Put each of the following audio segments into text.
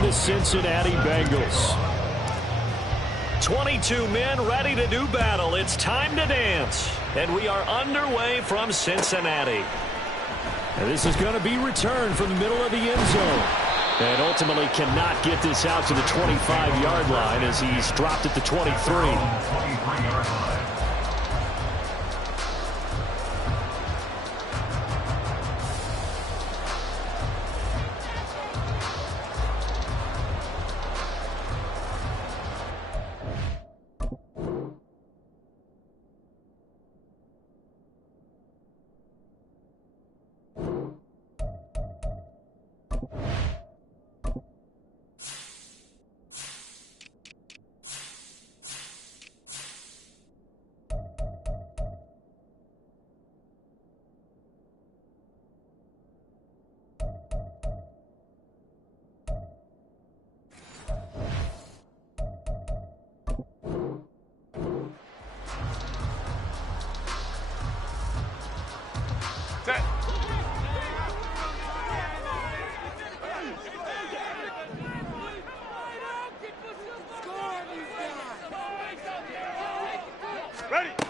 on the Cincinnati Bengals. 22 men ready to do battle. It's time to dance. And we are underway from Cincinnati. And this is going to be returned from the middle of the end zone. And ultimately cannot get this out to the 25-yard line as he's dropped at the 23.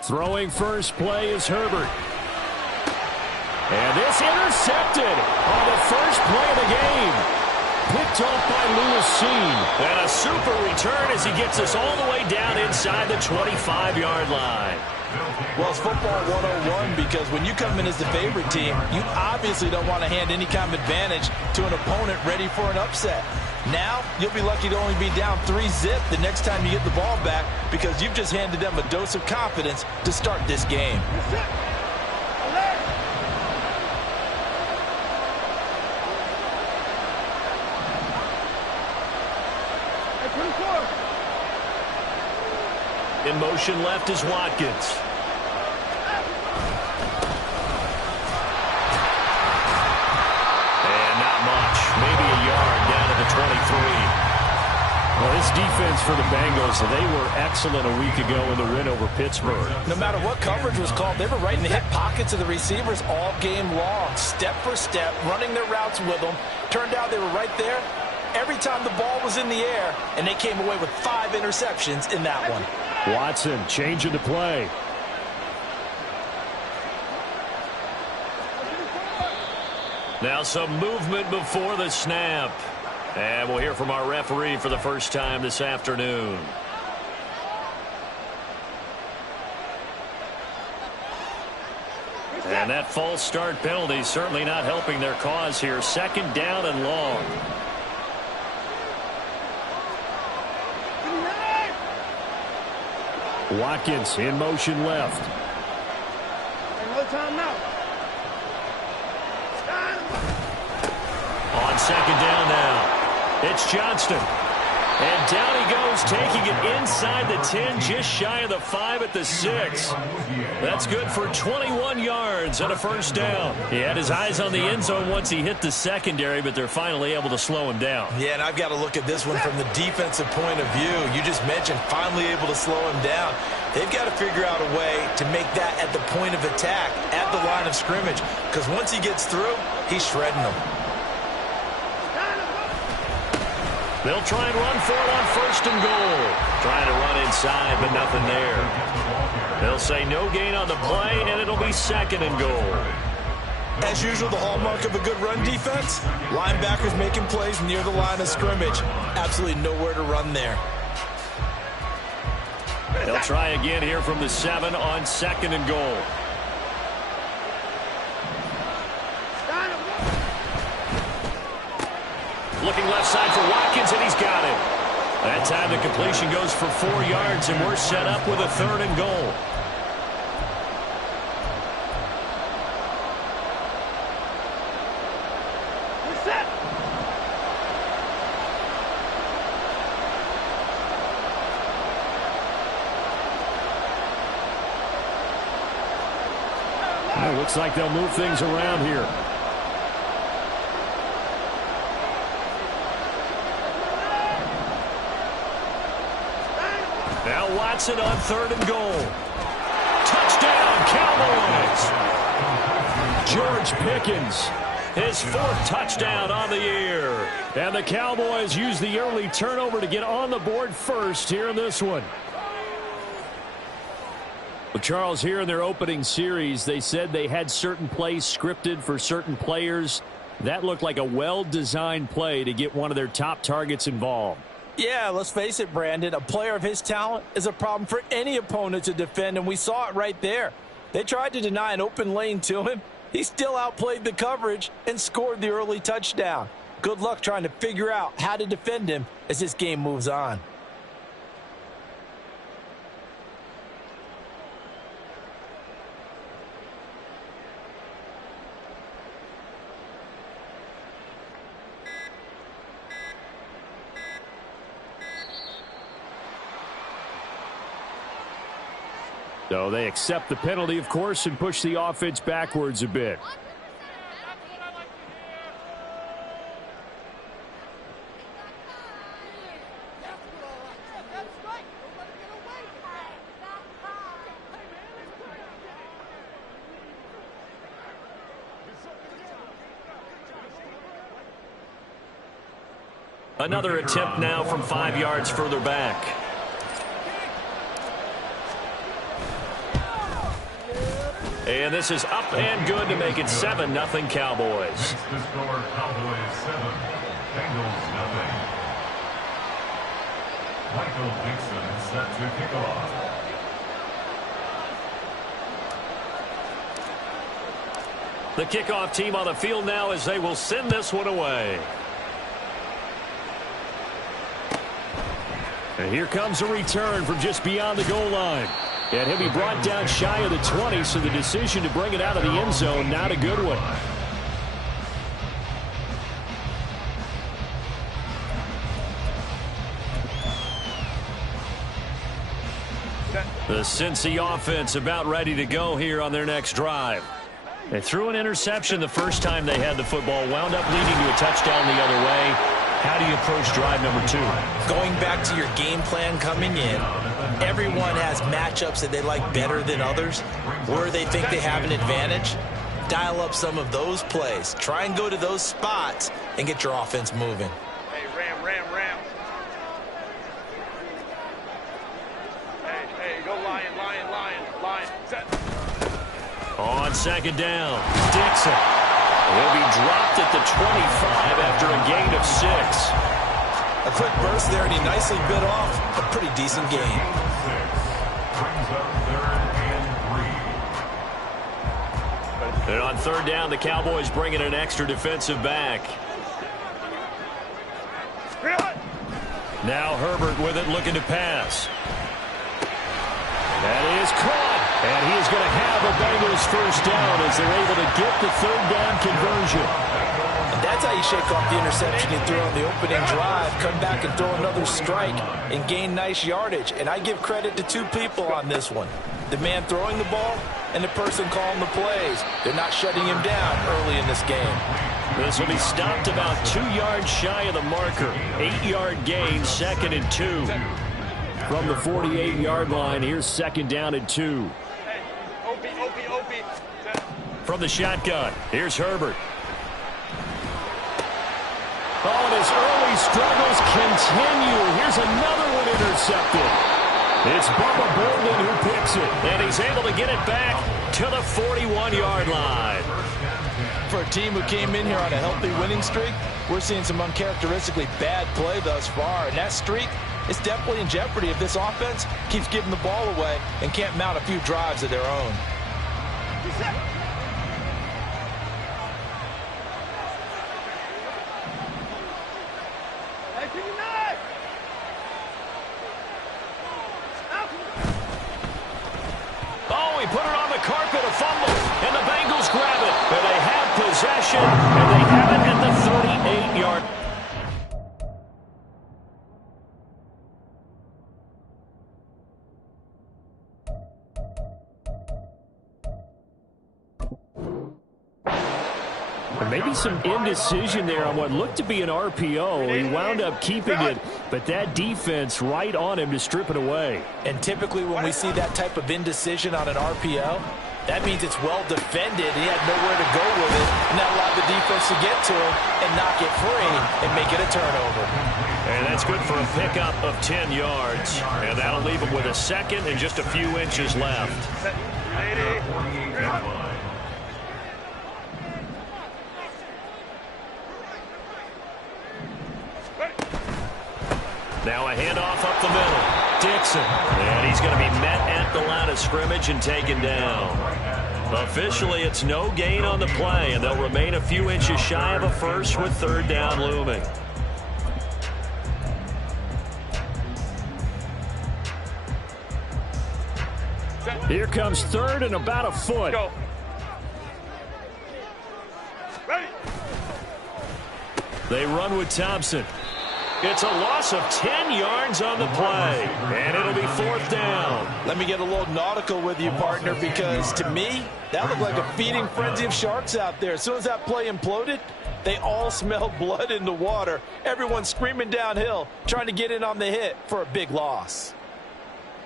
Throwing first play is Herbert. And this intercepted on the first play of the game. Picked off by Lewis Cine. And a super return as he gets us all the way down inside the 25-yard line. Well, it's football 101 because when you come in as the favorite team, you obviously don't want to hand any kind of advantage to an opponent ready for an upset. Now, you'll be lucky to only be down 3-zip the next time you get the ball back because you've just handed them a dose of confidence to start this game. In motion left is Watkins. Maybe a yard down to the 23. Well, this defense for the Bengals, they were excellent a week ago in the win over Pittsburgh. No matter what coverage was called, they were right in the hip pockets of the receivers all game long, step for step, running their routes with them. Turned out they were right there every time the ball was in the air, and they came away with 5 interceptions in that one. Watson changing the play. Now some movement before the snap. And we'll hear from our referee for the first time this afternoon. And that false start penalty certainly not helping their cause here. Second down and long. Watkins in motion left. No time now. On second down now, it's Johnston. And down he goes, taking it inside the 10, just shy of the 5 at the 6. That's good for 21 yards and a first down. He had his eyes on the end zone once he hit the secondary, but they're finally able to slow him down. Yeah, and I've got to look at this one from the defensive point of view. You just mentioned finally able to slow him down. They've got to figure out a way to make that at the point of attack, at the line of scrimmage, because once he gets through, he's shredding them. They'll try and run for it on first and goal. Trying to run inside, but nothing there. They'll say no gain on the play, and it'll be second and goal. As usual, the hallmark of a good run defense, linebackers making plays near the line of scrimmage. Absolutely nowhere to run there. They'll try again here from the 7 on second and goal. Looking left side for Watkins, and he's got it. That time the completion goes for 4 yards, and we're set up with a third and goal. We're set. It looks like they'll move things around here. Now Watson on third and goal. Touchdown, Cowboys! George Pickens His 4th touchdown on the year. And the Cowboys use the early turnover to get on the board first here in this one. Well, Charles, here in their opening series, they said they had certain plays scripted for certain players. That looked like a well-designed play to get one of their top targets involved. Yeah, let's face it, Brandon. A player of his talent is a problem for any opponent to defend, and we saw it right there. They tried to deny an open lane to him. He still outplayed the coverage and scored the early touchdown. Good luck trying to figure out how to defend him as this game moves on. So they accept the penalty, of course, and push the offense backwards a bit. Another attempt now from 5 yards further back. And this is up and good to make it 7-0 Cowboys. The score, Cowboys 7, Bengals 0. Michael Dixon set to kick off. The kickoff team on the field now as they will send this one away. And here comes a return from just beyond the goal line. And he'll be brought down shy of the 20, so the decision to bring it out of the end zone, not a good one. The Cincy offense about ready to go here on their next drive. They threw an interception the first time they had the football, wound up leading to a touchdown the other way. How do you approach drive number 2? Going back to your game plan coming in, everyone has matchups that they like better than others. Where they think they have an advantage, dial up some of those plays. Try and go to those spots and get your offense moving. Hey, Ram. Hey, go Lion. Set. On second down, Dixon. He'll be dropped at the 25 after a gain of 6. A quick burst there, and he nicely bit off a pretty decent gain. Brings up 3rd and 3. And on 3rd down, the Cowboys bring in an extra defensive back. Now Herbert with it, looking to pass. That is caught. And he is going to have a Bengals first down as they're able to get the 3rd down conversion. And that's how you shake off the interception you threw on the opening drive, come back and throw another strike and gain nice yardage. And I give credit to 2 people on this one. The man throwing the ball and the person calling the plays. They're not shutting him down early in this game. This will be stopped about 2 yards shy of the marker. 8-yard gain, 2nd and 2. From the 48-yard line, here's 2nd down and 2. OP. From the shotgun, here's Herbert. Oh, and his early struggles continue. Here's another one intercepted. It's Bubba Bolden who picks it. And he's able to get it back to the 41-yard line. For a team who came in here on a healthy winning streak, we're seeing some uncharacteristically bad play thus far. And that streak is definitely in jeopardy if this offense keeps giving the ball away and can't mount a few drives of their own. Oh, he put it on the carpet, a fumble, and the Bengals grab it. And they have possession, and they have it at the 38-yard. Maybe some indecision there on what looked to be an RPO. He wound up keeping it, but that defense right on him to strip it away. And typically when we see that type of indecision on an RPO, That means it's well defended. He had nowhere to go with it, and that allowed the defense to get to him and knock it free and make it a turnover. And that's good for a pickup of 10 yards. And that'll leave him with a second and just a few inches left. Now a handoff up the middle. Dixon. And he's going to be met at the line of scrimmage and taken down. Officially, it's no gain on the play, and they'll remain a few inches shy of a first with third down looming. Here comes third and about a foot. Go. Ready. They run with Thompson. It's a loss of 10 yards on the play, and it'll be fourth down. Let me get a little nautical with you, partner, because to me, that looked like a feeding frenzy of sharks out there. As soon as that play imploded, they all smelled blood in the water. Everyone screaming downhill, trying to get in on the hit for a big loss.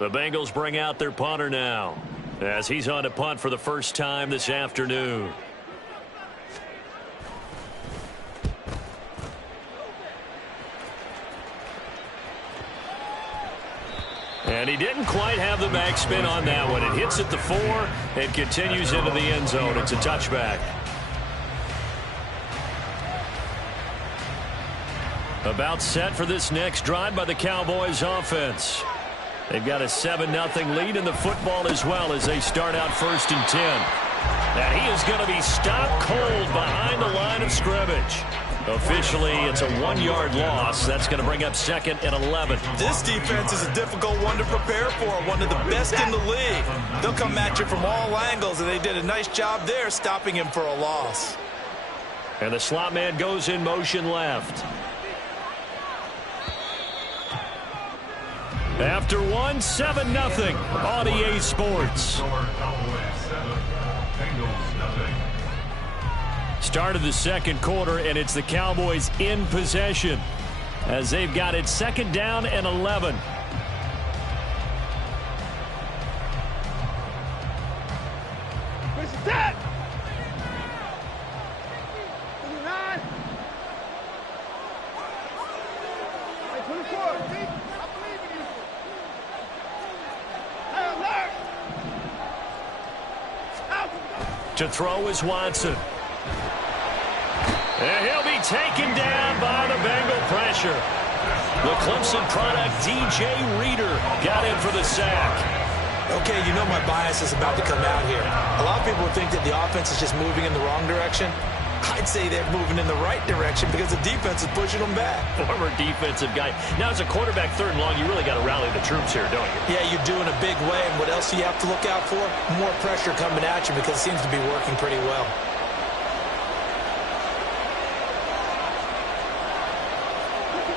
The Bengals bring out their punter now, as he's on to punt for the first time this afternoon. And he didn't quite have the backspin on that one. It hits at the 4 and continues into the end zone. It's a touchback. About set for this next drive by the Cowboys offense. They've got a 7-0 lead in the football as well as they start out first and 10. And he is going to be stopped cold behind the line of scrimmage. Officially, it's a 1-yard loss. That's going to bring up second and 11. This defense is a difficult one to prepare for, one of the best in the league. They'll come at you from all angles, and they did a nice job there stopping him for a loss. And the slot man goes in motion left. After one, 7-0 on EA Sports. Start of the second quarter, and it's the Cowboys in possession as they've got it second down and 11. To throw is Watson. And he'll be taken down by the Bengal pressure. The Clemson product, DJ Reader, got in for the sack. Okay, you know my bias is about to come out here. A lot of people would think that the offense is just moving in the wrong direction. I'd say they're moving in the right direction because the defense is pushing them back. Former defensive guy. Now, as a quarterback, third and long, you really got to rally the troops here, don't you? Yeah, you do in a big way. And what else do you have to look out for? More pressure coming at you because it seems to be working pretty well.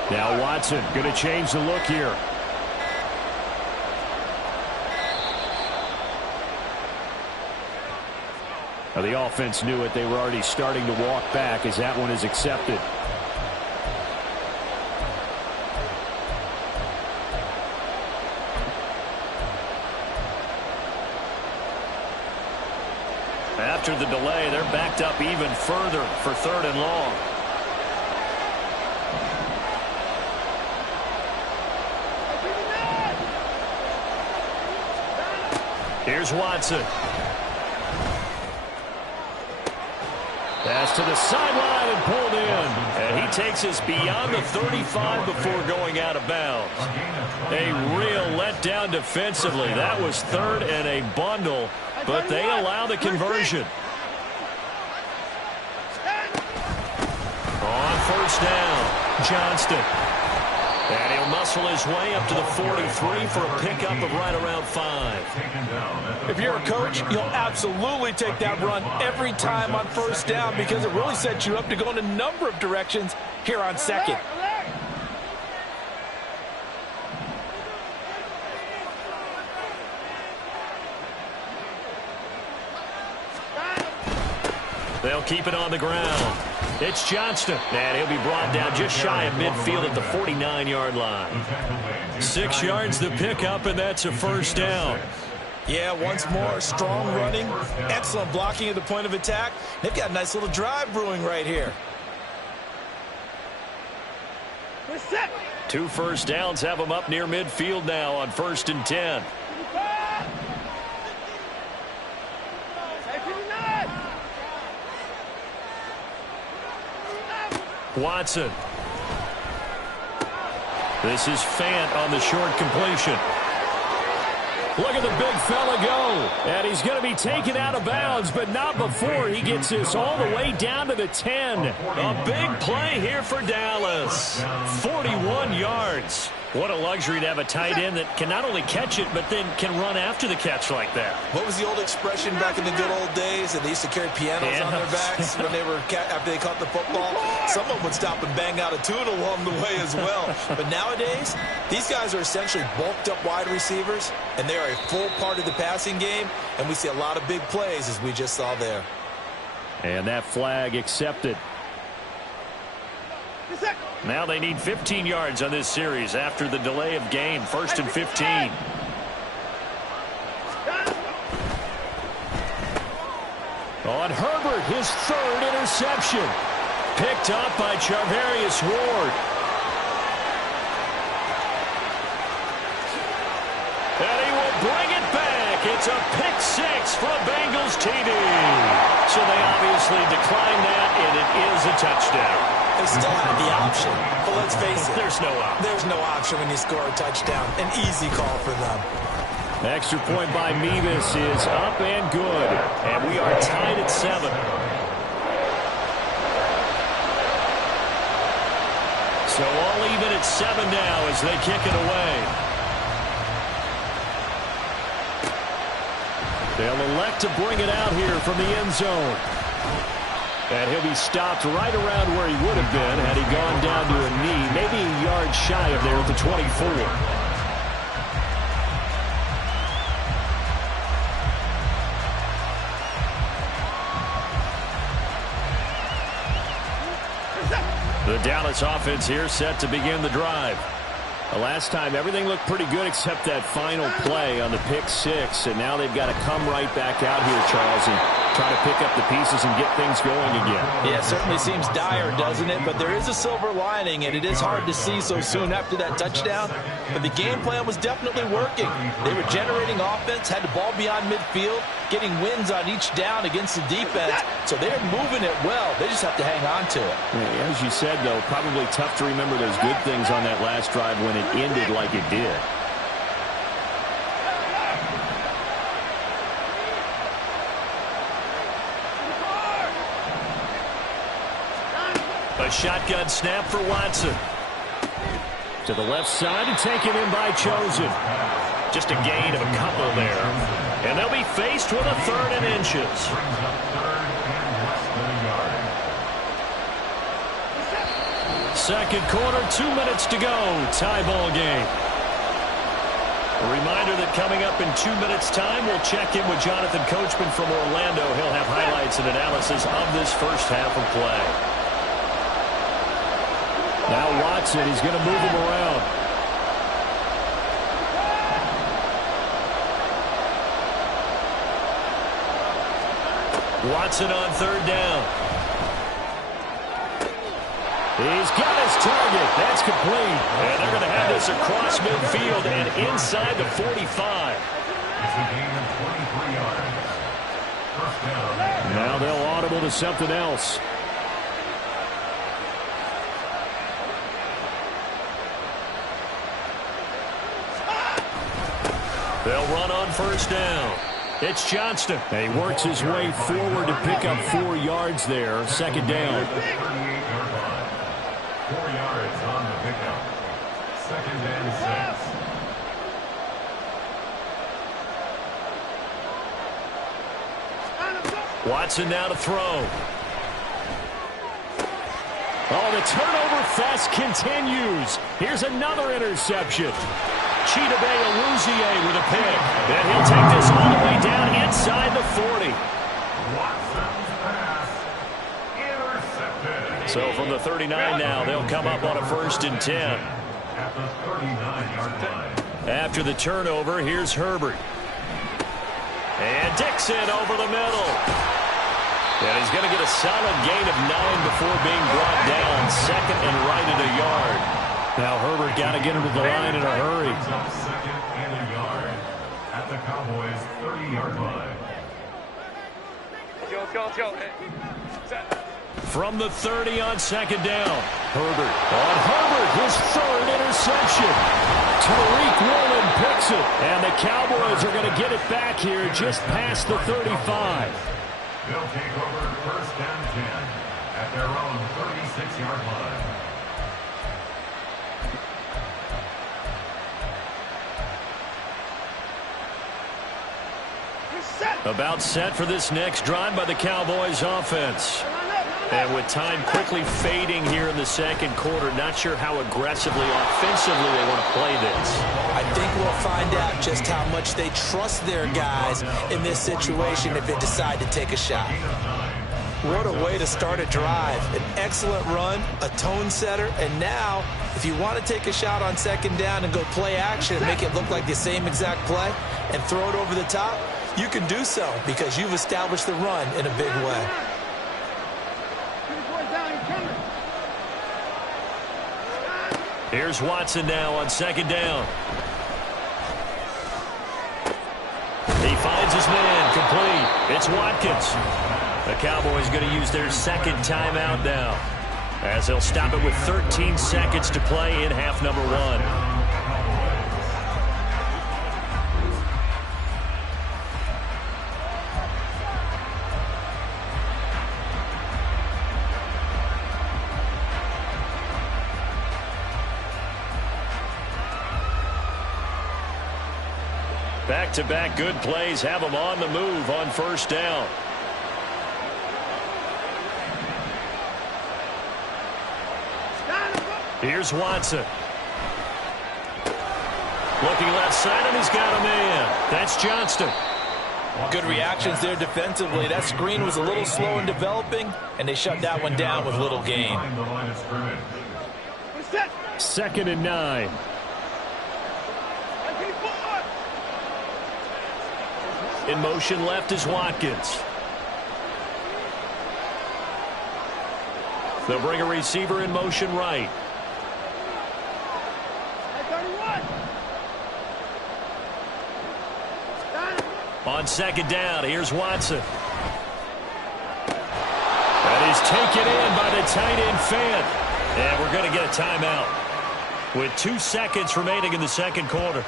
Now Watson going to change the look here. Now the offense knew it. They were already starting to walk back as that one is accepted. After the delay, they're backed up even further for third and long. Here's Watson. Pass to the sideline and pulled in. And he takes us beyond the 35 before going out of bounds. A real letdown defensively. That was third and a bundle, but they allow the conversion. On first down, Johnston. And he'll muscle his way up to the 43 for a pickup of right around 5. If you're a coach, you'll absolutely take that run every time on first down because it really sets you up to go in a number of directions here on second. They'll keep it on the ground. It's Johnston, and he'll be brought down just shy of midfield at the 49-yard line. 6 yards the pickup, and that's a first down. Yeah, once more, strong running, excellent blocking at the point of attack. They've got a nice little drive brewing right here. 2 first downs have them up near midfield now on 1st and 10. Watson. This is Fant on the short completion. Look at the big fella go. And he's going to be taken out of bounds, but not before he gets this all the way down to the 10. A big play here for Dallas. 41 yards. What a luxury to have a tight end that can not only catch it, but then can run after the catch like that. What was the old expression back in the good old days? And they used to carry pianos on their backs when they were after they caught the football. Someone would stop and bang out a tune along the way as well. But nowadays, these guys are essentially bulked up wide receivers, and they are a full part of the passing game. And we see a lot of big plays, as we just saw there. And that flag accepted. Now they need 15 yards on this series after the delay of game. 1st and 15. On Herbert, his 3rd interception. Picked up by Charvarius Ward. And he will bring it back. It's a pick 6 for a Bengals TD. So they obviously declined that, and it is a touchdown. They still have the option, but let's face it. There's no option. There's no option when you score a touchdown. An easy call for them. Extra point by Mevis is up and good. And we are tied at 7. So all even at 7 now as they kick it away. They'll elect to bring it out here from the end zone. And he'll be stopped right around where he would have been had he gone down to a knee, maybe a yard shy of there at the 24. The Dallas offense here set to begin the drive. The last time everything looked pretty good except that final play on the pick 6, and now they've got to come right back out here, Charles, and try to pick up the pieces and get things going again. Yeah, it certainly seems dire, doesn't it? But there is a silver lining, and it is hard to see so soon after that touchdown. But the game plan was definitely working. They were generating offense, had the ball beyond midfield, getting wins on each down against the defense. So they're moving it well. They just have to hang on to it. Yeah, as you said, though, probably tough to remember those good things on that last drive when it ended like it did. A shotgun snap for Watson. To the left side and taken in by Chosen. Just a gain of a couple there. And they'll be faced with a 3rd and inches. Second quarter, 2 minutes to go. Tie ball game. A reminder that coming up in 2 minutes' time, we'll check in with Jonathan Coachman from Orlando. He'll have highlights and analysis of this first half of play. Now Watson, he's going to move him around. Watson on 3rd down. He's got his target. That's complete. And they're going to have this across midfield and inside the 45. Now they'll audible to something else. They'll run on 1st down. It's Johnston. And he works his way forward to pick up 4 yards there. 2nd down. 4 yards on the pickup. 2nd and 6. Watson now to throw. Oh, the turnover fest continues. Here's another interception. Chidobe Awuzie with a pick. And he'll take this all the way down inside the 40. Watson's pass intercepted. So from the 39 now, they'll come up on a 1st and 10. At the 39-yard line. After the turnover, here's Herbert. And Dixon over the middle. And he's going to get a solid gain of 9 before being brought down. Second and right at a yard. Now Herbert got to get him to the line in a hurry. Second and a yard at the Cowboys' 30-yard line. Let's go. Set. From the 30 on second down. Herbert, his third interception. Tariq Woolen picks it. And the Cowboys are going to get it back here just past the 35. They'll take over first down 10 at their own 36-yard line. About set for this next drive by the Cowboys offense. And with time quickly fading here in the second quarter, not sure how aggressively, offensively they want to play this. I think we'll find out just how much they trust their guys in this situation if they decide to take a shot. What a way to start a drive. An excellent run, a tone setter, and now, if you want to take a shot on second down and go play action and make it look like the same exact play and throw it over the top, you can do so because you've established the run in a big way. Here's Watson now on second down. He finds his man complete. It's Watkins. The Cowboys going to use their second timeout now, as they'll stop it with 13 seconds to play in half number 1. Back-to-back good plays have them on the move on first down. Here's Watson. Looking left side, and he's got a man. That's Johnston. Good reactions there defensively. That screen was a little slow in developing, and they shut that one down with little gain. Second and 9. In motion left is Watkins. They'll bring a receiver in motion right. On second down, here's Watson. That is taken in by the tight end Fant. And we're going to get a timeout with 2 seconds remaining in the second quarter.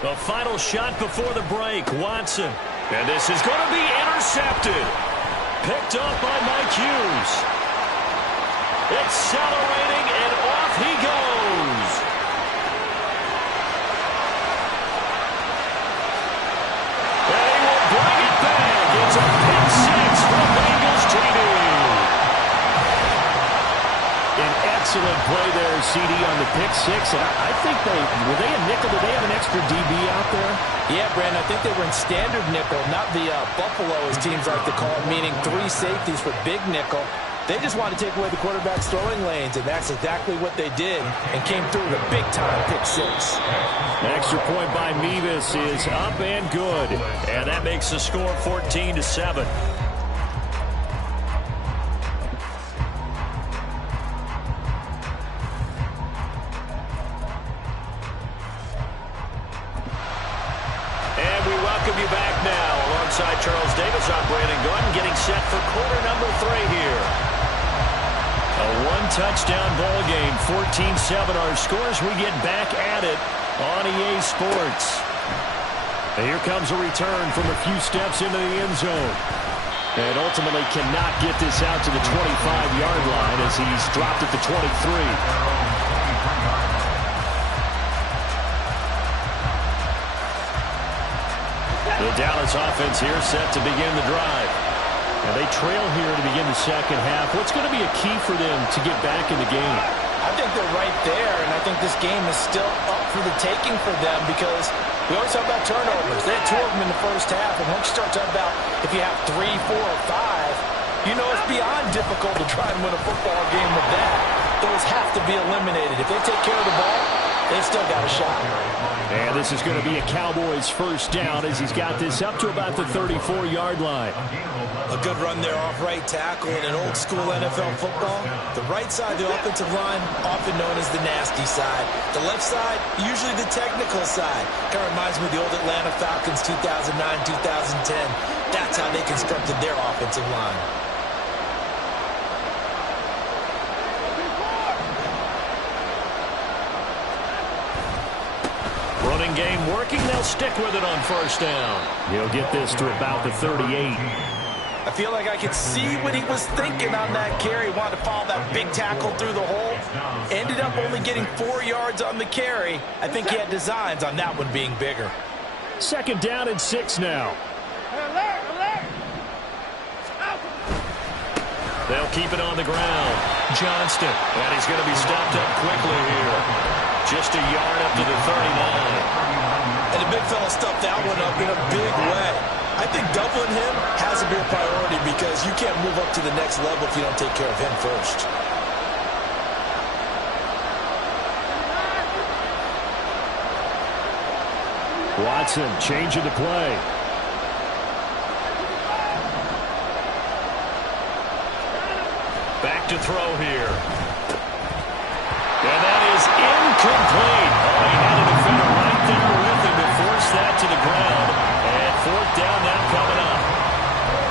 The final shot before the break, Watson. And this is going to be intercepted. Picked up by Mike Hughes. Accelerating, and off he goes. And he will bring it back. It's a pick six for Bengals TD. An excellent play there, CD, on the pick six. And I think were they a nickel? Did they have an extra DB out there? Yeah, Brandon, I think they were in standard nickel, not the Buffalo, as teams like to call it, meaning 3 safeties for big nickel. They just wanted to take away the quarterback's throwing lanes, and that's exactly what they did, and came through with a big-time pick six. An extra point by Mevis is up and good, and that makes the score 14-7. You back now alongside Charles Davis. I'm Brandon Gaudin, getting set for quarter number 3 here. A 1-touchdown ball game, 14-7 our scores. We get back at it on EA Sports. And here comes a return from a few steps into the end zone. And ultimately cannot get this out to the 25-yard line as he's dropped at the 23. The Dallas offense here set to begin the drive. And they trail here to begin the second half. What's going to be a key for them to get back in the game? I think they're right there, and I think this game is still up for the taking for them because we always talk about turnovers. They had 2 of them in the first half, and once you start talking about if you have 3, 4, or 5, you know it's beyond difficult to try and win a football game with that. Those have to be eliminated. If they take care of the ball, they've still got a shot. And this is going to be a Cowboys first down as he's got this up to about the 34-yard line. A good run there off right tackle in an old-school NFL football. The right side of the offensive line, often known as the nasty side. The left side, usually the technical side. Kind of reminds me of the old Atlanta Falcons 2009, 2010. That's how they constructed their offensive line. Running game working. They'll stick with it on first down. He'll get this to about the 38. I feel like I could see what he was thinking on that carry. He wanted to follow that big tackle through the hole. Ended up only getting 4 yards on the carry. I think he had designs on that one being bigger. Second down and 6 now. They'll keep it on the ground. Johnston. And he's going to be stopped up quickly here. Just a yard up to the 39. And the big fella stuffed that one up in a big way. I think doubling him has to be a priority because you can't move up to the next level if you don't take care of him first. Watson changing the play. Back to throw here. And that is incomplete. Oh, he had a defender right there with him to force that to the ground. And fourth down now coming up.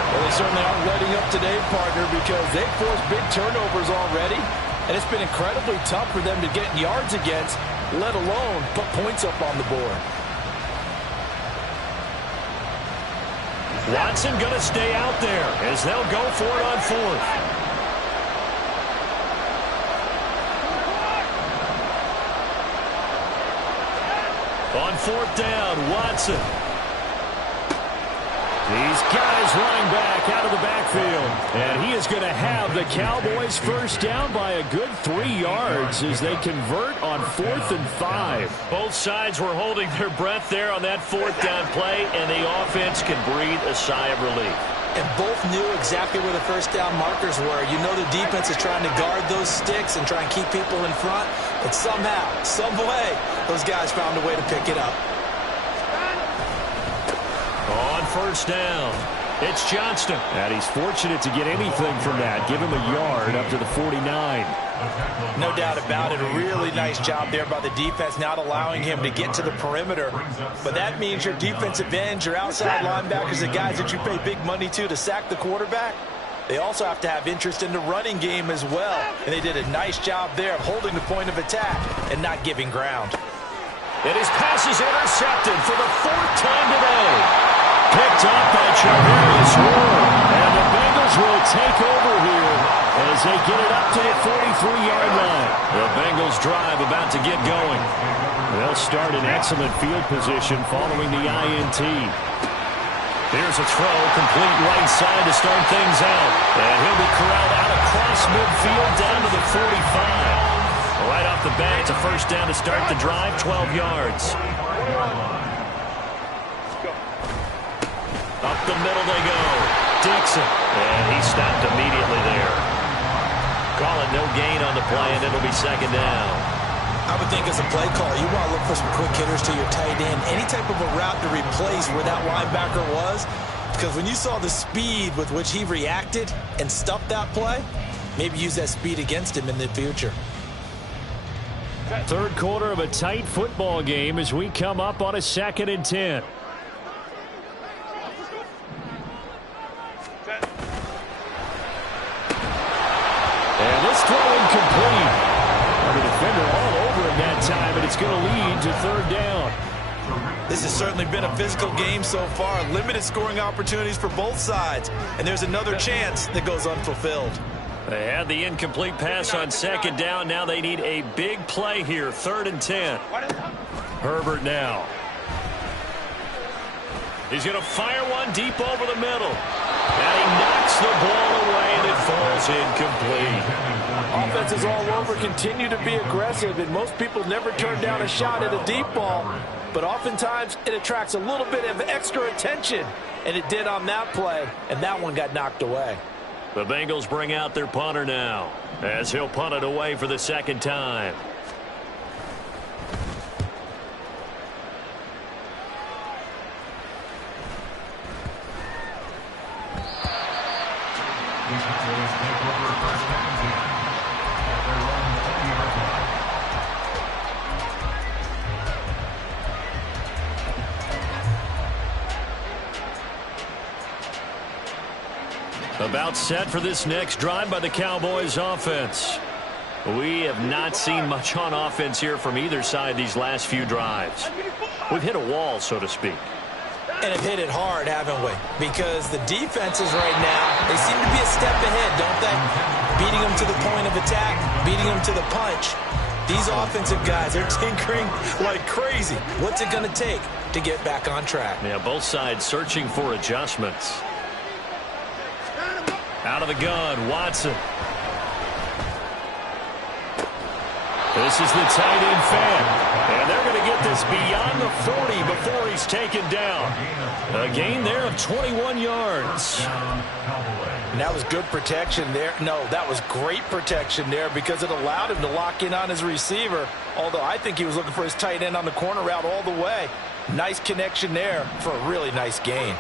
Well, they certainly aren't letting up today, partner, because they've forced big turnovers already. And it's been incredibly tough for them to get yards against, let alone put points up on the board. Watson going to stay out there as they'll go for it on fourth. On fourth down, Watson. These guys running back out of the backfield. And he is going to have the Cowboys first down by a good 3 yards as they convert on 4th and 5. Both sides were holding their breath there on that fourth down play, and the offense can breathe a sigh of relief. And both knew exactly where the first down markers were. You know the defense is trying to guard those sticks and try and keep people in front. But somehow, some way, those guys found a way to pick it up. On first down, it's Johnston. And he's fortunate to get anything from that. Give him a yard up to the 49. No doubt about it. A really nice job there by the defense, not allowing him to get to the perimeter. But that means your defensive ends, your outside linebackers, the guys that you pay big money to sack the quarterback, they also have to have interest in the running game as well. And they did a nice job there of holding the point of attack and not giving ground. And his pass is intercepted for the 4th time today. Picked up by Charvarius Ward. And the Bengals will take over here as they get it up to the 43-yard line. The Bengals drive about to get going. They'll start in excellent field position following the INT. Here's a throw, complete right side to start things out. And he'll be corralled out across midfield down to the 45. Right off the bat, it's a first down to start the drive, 12 yards. Up the middle they go. Dixon. And he stopped immediately there. Call it no gain on the play, and it'll be second down. I would think as a play call, you want to look for some quick hitters to your tight end. Any type of a route to replace where that linebacker was. Because when you saw the speed with which he reacted and stuffed that play, maybe use that speed against him in the future. Third quarter of a tight football game as we come up on a 2nd and 10. And this throw incomplete. The defender all over him that time, and it's going to lead to 3rd down. This has certainly been a physical game so far. Limited scoring opportunities for both sides. And there's another chance that goes unfulfilled. They had the incomplete pass on second down. Now they need a big play here. 3rd and 10. Herbert now. He's going to fire one deep over the middle. And he knocks the ball away, and it falls incomplete. Offenses all over continue to be aggressive, and most people never turn down a shot at a deep ball. But oftentimes, it attracts a little bit of extra attention, and it did on that play, and that one got knocked away. The Bengals bring out their punter now, as he'll punt it away for the 2nd time. About set for this next drive by the Cowboys offense. We have not seen much on offense here from either side these last few drives. We've hit a wall, so to speak. And have hit it hard, haven't we? Because the defenses right now, they seem to be a step ahead, don't they? Beating them to the point of attack, beating them to the punch. These offensive guys are tinkering like crazy. What's it going to take to get back on track? Yeah, both sides searching for adjustments. Out of the gun, Watson. This is the tight end fan. And they're going to get this beyond the 40 before he's taken down. A gain there of 21 yards. And that was good protection there. No, that was great protection there because it allowed him to lock in on his receiver. Although I think he was looking for his tight end on the corner route all the way. Nice connection there for a really nice gain.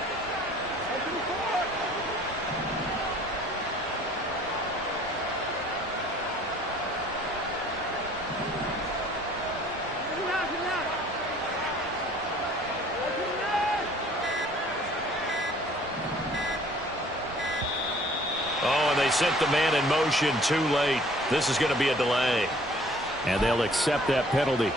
Sent the man in motion too late. This is going to be a delay. And they'll accept that penalty.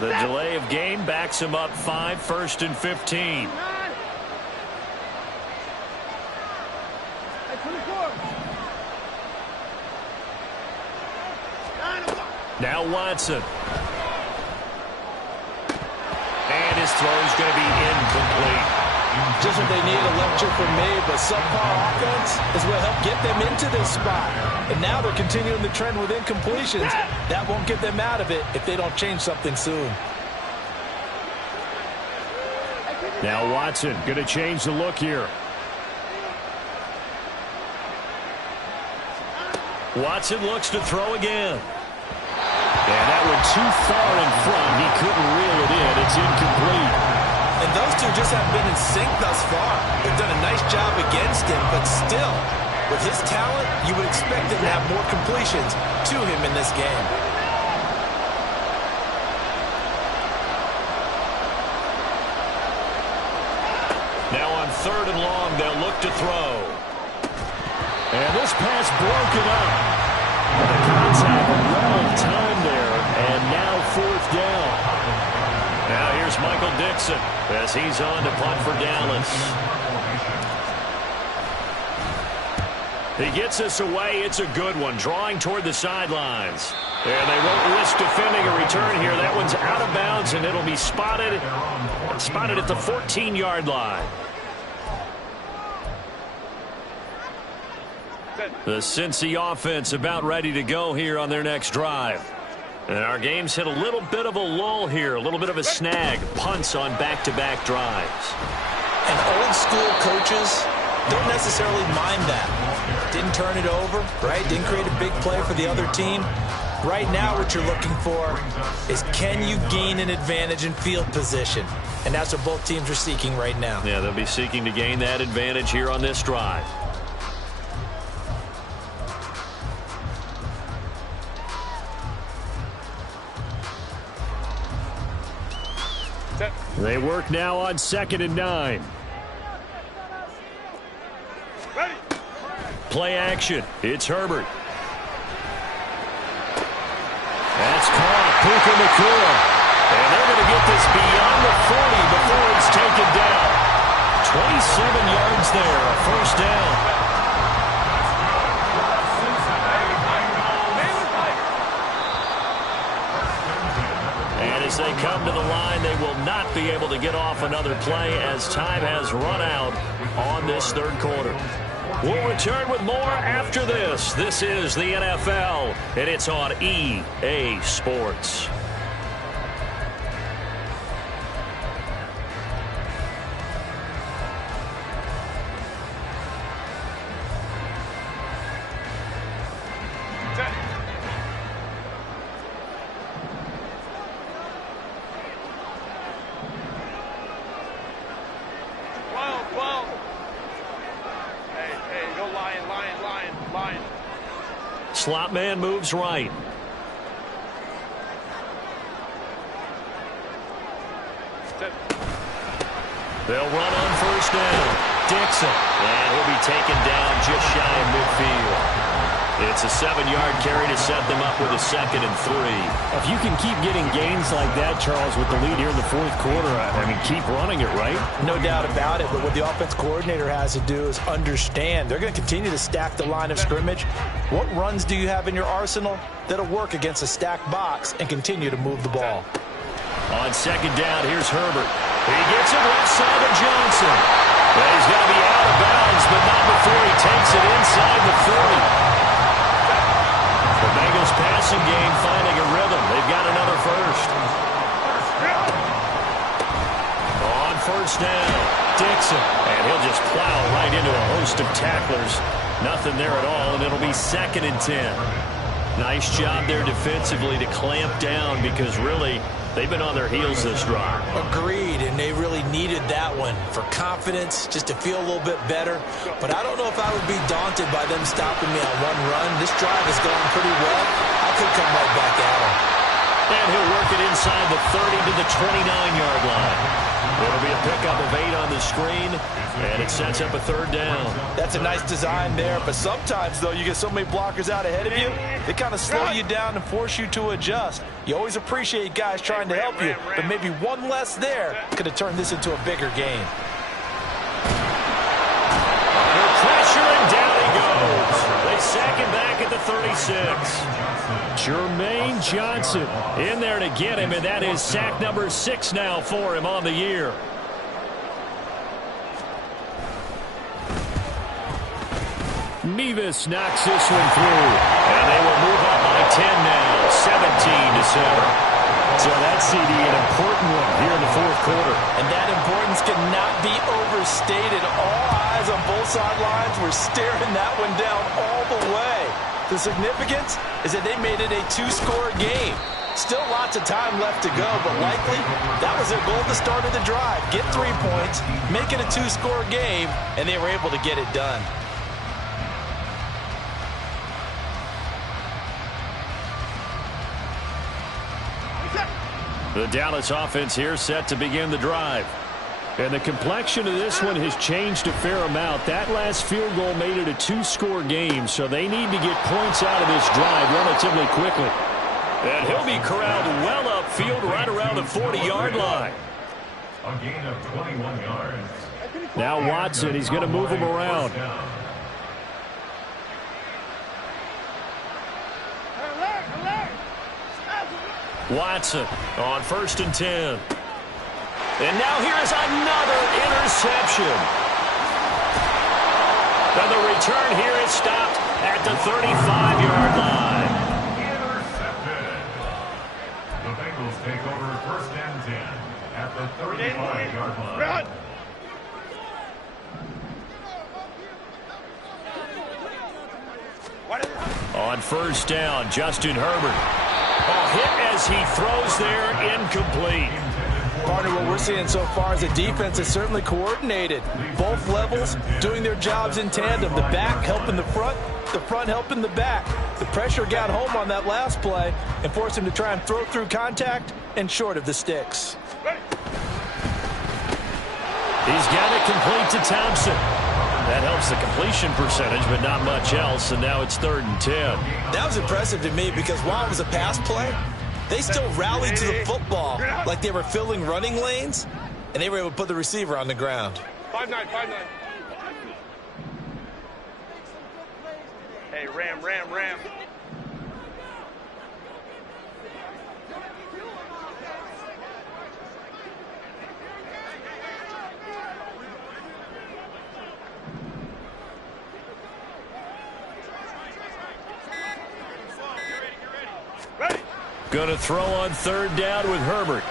The delay of game backs him up 5, 1st and 15. Now Watson. And his throw is going to be incomplete. Just what they need, a lecture from me, but subpar offense is what helped get them into this spot. And now they're continuing the trend with incompletions. That won't get them out of it if they don't change something soon. Now Watson going to change the look here. Watson looks to throw again. And that one too far in front. He couldn't reel it in. It's incomplete. And those two just haven't been in sync thus far. They've done a nice job against him, but still, with his talent, you would expect him to have more completions to him in this game. Now on 3rd and long, they'll look to throw. And this pass broken up. The contact well timed there, and now 4th down. Now here's Michael Dixon as he's on to punt for Dallas. He gets us away. It's a good one, drawing toward the sidelines. And they won't risk defending a return here. That one's out of bounds, and it'll be spotted at the 14-yard line. The Cincy offense about ready to go here on their next drive. And our game's hit a little bit of a lull here, a little bit of a snag. Punts on back-to-back drives. And old-school coaches don't necessarily mind that. Didn't turn it over, right? Didn't create a big play for the other team. Right now what you're looking for is, can you gain an advantage in field position? And that's what both teams are seeking right now. Yeah, they'll be seeking to gain that advantage here on this drive. They work now on 2nd and 9. play action. It's Herbert. That's caught. Puka Nacua. And they're going to get this beyond the 40 before it's taken down. 27 yards there, a first down. And as they come to the line, they will not be able to get off another play as time has run out on this third quarter. We'll return with more after this. This is the NFL, and it's on EA Sports. Slot man moves right. They'll run on first down. Dixon. And he'll be taken down just shy of midfield. It's a 7-yard carry to set them up with a 2nd and 3. If you can keep getting gains like that, Charles, with the lead here in the fourth quarter, I mean, keep running it, right? No doubt about it, but what the offense coordinator has to do is understand they're going to continue to stack the line of scrimmage. What runs do you have in your arsenal that'll work against a stacked box and continue to move the ball? On second down, here's Herbert. He gets it left side of Johnson. Well, he's going to be out of bounds, but not before he takes it inside the 30. The Bengals passing game finding a rhythm. They've got another first. On first down, Dixon. And he'll just plow right into a host of tacklers. Nothing there at all, and it'll be 2nd and 10. Nice job there defensively to clamp down because really they've been on their heels this drive. Agreed, and they really needed that one for confidence, just to feel a little bit better. But I don't know if I would be daunted by them stopping me on one run. This drive is going pretty well. I could come right back at him. And he'll work it inside the 30 to the 29-yard line. It'll be a pickup of 8 on the screen, and it sets up a 3rd down. That's a nice design there, but sometimes, though, you get so many blockers out ahead of you, they kind of slow you down and force you to adjust. You always appreciate guys trying to help you, but maybe one less there could have turned this into a bigger game. Under pressure, and down he goes. They sack him back at the 36. Jermaine Johnson in there to get him, and that is sack number 6 now for him on the year. Mevis knocks this one through, and they will move up by 10 now, 17-7. So that CD, an important one here in the fourth quarter. And that importance cannot be overstated. All eyes on both sidelines were staring that one down all the way. The significance is that they made it a 2-score game. Still lots of time left to go, but likely that was their goal at the start of the drive. Get 3 points, make it a 2-score game, and they were able to get it done. The Dallas offense here set to begin the drive. And the complexion of this one has changed a fair amount. That last field goal made it a 2-score game, so they need to get points out of this drive relatively quickly. And he'll be corralled well upfield right around the 40-yard line. A gain of 21 yards. Now Watson, he's going to move him around. Watson on 1st and 10. And now here is another interception. And the return here is stopped at the 35-yard line. Intercepted. The Bengals take over 1st and 10 at the 35-yard line. Run! On 1st down, Justin Herbert. A hit as he throws there, incomplete. Partner, what we're seeing so far is the defense is certainly coordinated. Both levels doing their jobs in tandem. The back helping the front helping the back. The pressure got home on that last play and forced him to try and throw through contact and short of the sticks. He's got it complete to Thompson. That helps the completion percentage, but not much else, and now it's 3rd and 10. That was impressive to me because while it was a pass play, they still rallied to the football like they were filling running lanes, and they were able to put the receiver on the ground. 5-9, 5-9. Hey, ram. Going to throw on 3rd down with Herbert.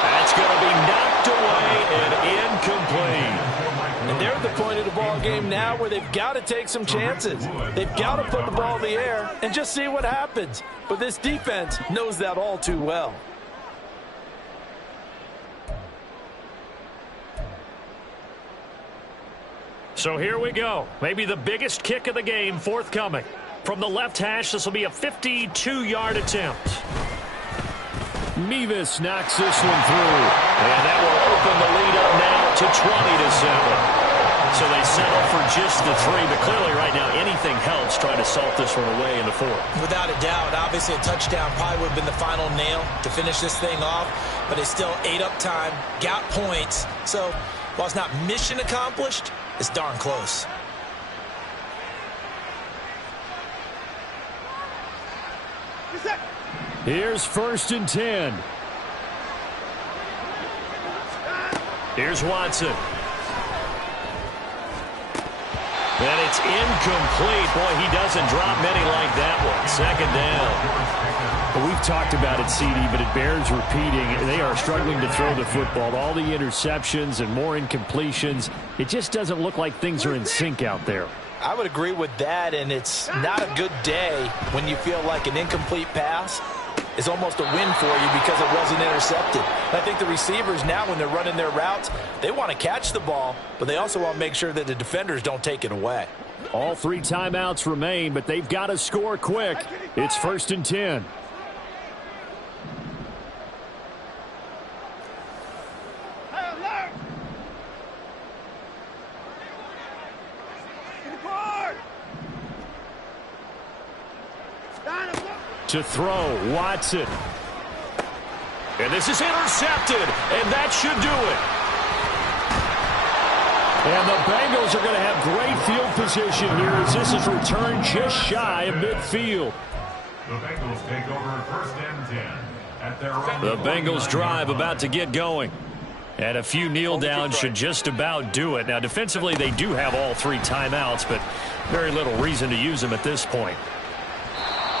That's going to be knocked away and incomplete. And they're at the point of the ball game now where they've got to take some chances. They've got to put the ball in the air and just see what happens. But this defense knows that all too well. So here we go. Maybe the biggest kick of the game forthcoming. From the left hash, this will be a 52-yard attempt. Mevis knocks this one through. And that will open the lead up now to 20-7. So they settle for just the 3. But clearly right now, anything helps trying to salt this one away in the 4th. Without a doubt, obviously a touchdown probably would have been the final nail to finish this thing off. But it's still ate up time, got points. So while it's not mission accomplished, it's darn close. Here's 1st and 10. Here's Watson. And it's incomplete. Boy, he doesn't drop many like that one. 2nd down. Well, we've talked about it, CD, but it bears repeating. They are struggling to throw the football. All the interceptions and more incompletions. It just doesn't look like things are in sync out there. I would agree with that, and it's not a good day when you feel like an incomplete pass is almost a win for you because it wasn't intercepted. And I think the receivers now, when they're running their routes, they want to catch the ball, but they also want to make sure that the defenders don't take it away. All 3 timeouts remain, but they've got to score quick. It's 1st and 10. To throw, Watson. And this is intercepted, and that should do it. And the Bengals are going to have great field position here as this is returned just shy of midfield. The Bengals take over 1st and 10 at their own. The Bengals drive about to get going. And a few kneel downs should just about do it. Now, defensively, they do have all 3 timeouts, but very little reason to use them at this point.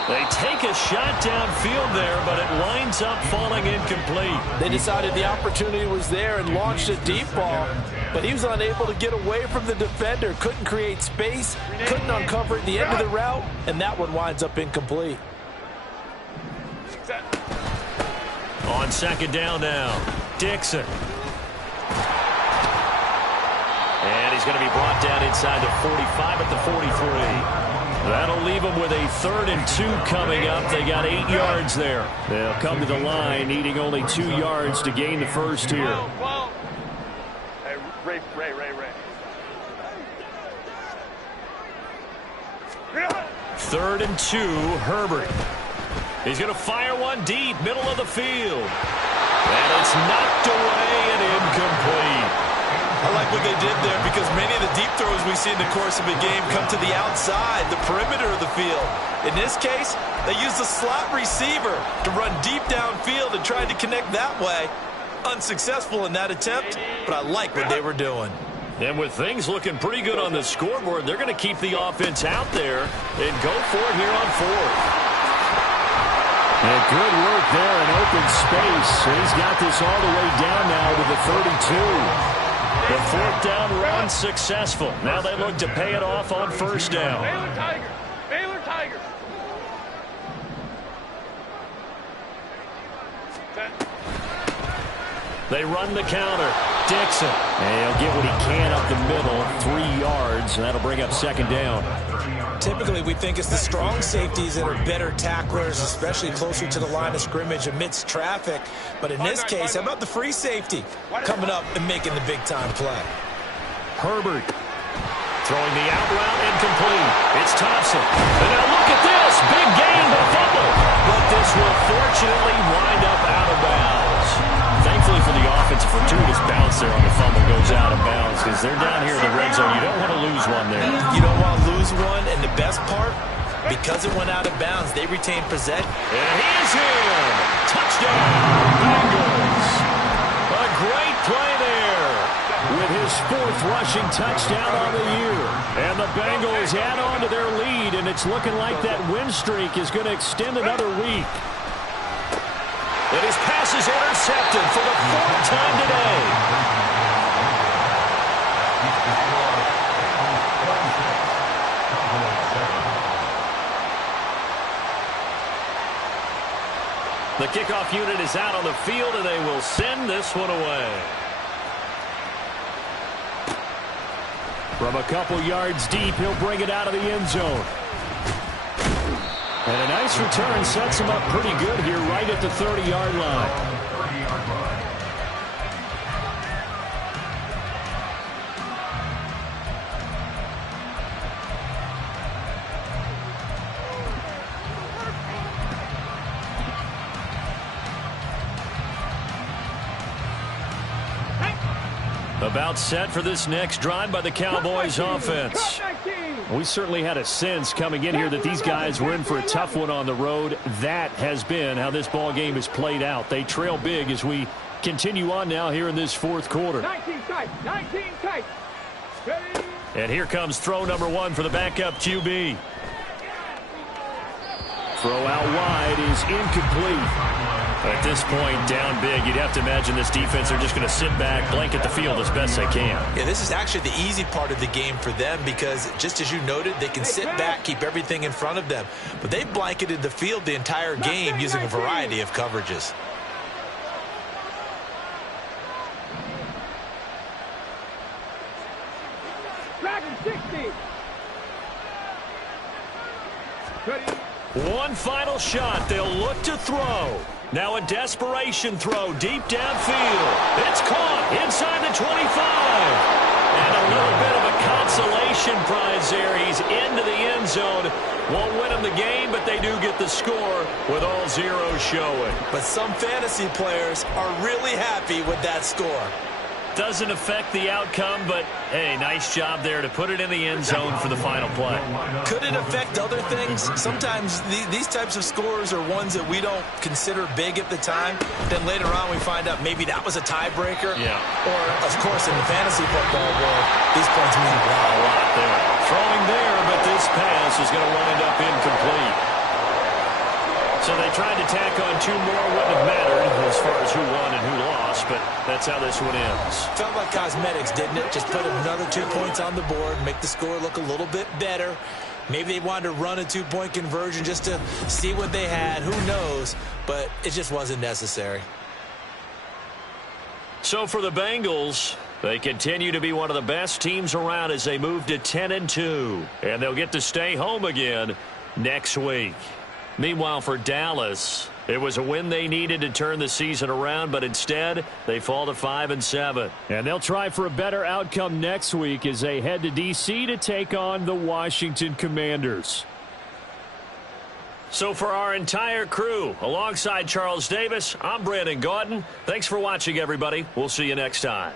They take a shot downfield there, but it winds up falling incomplete. They decided the opportunity was there and launched a deep ball, but he was unable to get away from the defender, couldn't create space, couldn't uncover at the end of the route, and that one winds up incomplete. On 2nd down now, Dixon. And he's going to be brought down inside the 45 at the 43. That'll leave them with a 3rd and 2 coming up. They got 8 yards there. They'll come to the line needing only 2 yards to gain the first here. Hey, Ray. 3rd and 2, Herbert. He's going to fire one deep, middle of the field. And it's knocked away and incomplete. I like what they did there because many of the deep throws we see in the course of a game come to the outside, the perimeter of the field. In this case, they used a slot receiver to run deep downfield and tried to connect that way. Unsuccessful in that attempt, but I like what they were doing. And with things looking pretty good on the scoreboard, they're going to keep the offense out there and go for it here on 4th. And good work there in open space. And he's got this all the way down now to the 32. The 4th down run successful. Now they look to pay it off on 1st down. Baylor Tigers. Baylor Tigers. They run the counter. Dixon. And he'll get what he can up the middle. 3 yards. And that'll bring up 2nd down. Typically, we think it's the strong safeties that are better tacklers, especially closer to the line of scrimmage amidst traffic. But in this case, how about the free safety coming up and making the big-time play? Herbert throwing the out route incomplete. It's Thompson. And now look at this. Big gain, but fumble. But this will fortunately wind up out of bounds. Thankfully for the offense, a fortuitous bounce there on the fumble goes out of bounds because they're down here in the red zone. You don't want to lose one there. You don't want to lose one, and the best part, because it went out of bounds, they retained possession. And he is in. Touchdown, Bengals. A great play there with his 4th rushing touchdown on the year. And the Bengals add on to their lead, and it's looking like that win streak is going to extend another week. And his pass is intercepted for the 4th time today. The kickoff unit is out on the field, and they will send this one away. From a couple yards deep, he'll bring it out of the end zone. And a nice return sets him up pretty good here right at the 30-yard line. About set for this next drive by the Cowboys offense. We certainly had a sense coming in here that these guys were in for a tough one on the road. That has been how this ball game has played out. They trail big as we continue on now here in this 4th quarter. 19 tight, 19 tight. Ready? And here comes throw number 1 for the backup QB. Throw out wide is incomplete. At this point, down big, you'd have to imagine this defense are just going to sit back, blanket the field as best they can. Yeah, this is actually the easy part of the game for them because, just as you noted, they can sit back, keep everything in front of them. But they've blanketed the field the entire game using a variety of coverages. Dragon 60. Ready? One final shot. They'll look to throw. Now a desperation throw deep downfield. It's caught inside the 25. And a little bit of a consolation prize there. He's into the end zone. Won't win them the game, but they do get the score with all zeros showing. But some fantasy players are really happy with that score. Doesn't affect the outcome, but, hey, nice job there to put it in the end zone for the final play. Could it affect other things? Sometimes these types of scores are ones that we don't consider big at the time. Then later on we find out maybe that was a tiebreaker. Yeah. Or, of course, in the fantasy football world, these points mean a lot there. Throwing there, but this pass is going to wind up incomplete. So they tried to tack on 2 more. Wouldn't have mattered as far as who won and who lost, but that's how this one ends. Felt like cosmetics, didn't it? Just put another 2 points on the board, make the score look a little bit better. Maybe they wanted to run a 2-point conversion just to see what they had. Who knows? But it just wasn't necessary. So for the Bengals, they continue to be one of the best teams around as they move to 10-2. And they'll get to stay home again next week. Meanwhile, for Dallas, it was a win they needed to turn the season around, but instead, they fall to 5-7. And they'll try for a better outcome next week as they head to D.C. to take on the Washington Commanders. So for our entire crew, alongside Charles Davis, I'm Brandon Gaudin. Thanks for watching, everybody. We'll see you next time.